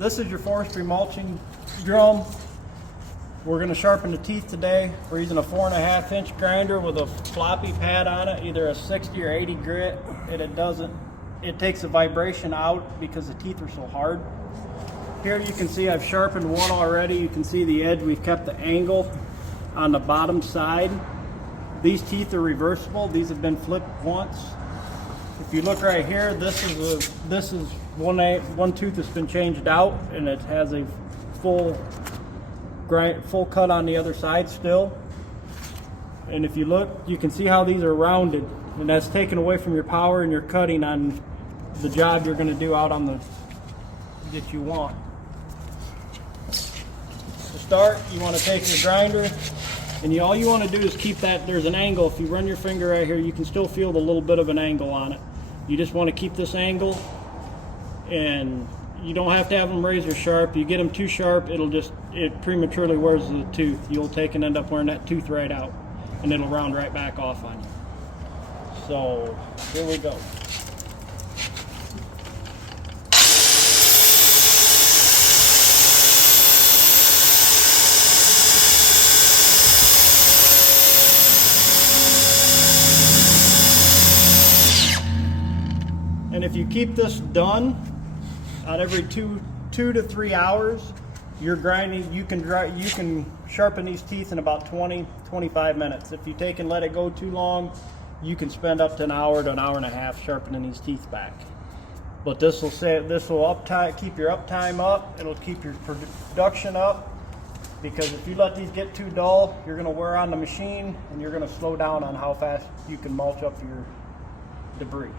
This is your forestry mulching drum. We're going to sharpen the teeth today. We're using a 4.5 inch grinder with a floppy pad on it, either a 60 or 80 grit, and it takes the vibration out because the teeth are so hard. Here you can see I've sharpened one already. You can see the edge, we've kept the angle on the bottom side. These teeth are reversible. These have been flipped once. If you look right here, this is one tooth that's been changed out, and it has a full cut on the other side still. And if you look, you can see how these are rounded, and that's taken away from your power and your cutting on the job you're going to do out on the that you want. To start, you want to take your grinder, and all you want to do is keep that. There's an angle. If you run your finger right here, you can still feel the little bit of an angle on it. You just want to keep this angle, and you don't have to have them razor sharp. You get them too sharp, it prematurely wears the tooth. You'll take and end up wearing that tooth right out, and it'll round right back off on you. So here we go. And if you keep this done out every two to 3 hours, you're grinding. You can sharpen these teeth in about 20-25 minutes. If you take and let it go too long, you can spend up to an hour to an hour and a half sharpening these teeth back. But this will keep your uptime up. It'll keep your production up, because if you let these get too dull, you're going to wear on the machine, and you're going to slow down on how fast you can mulch up your debris.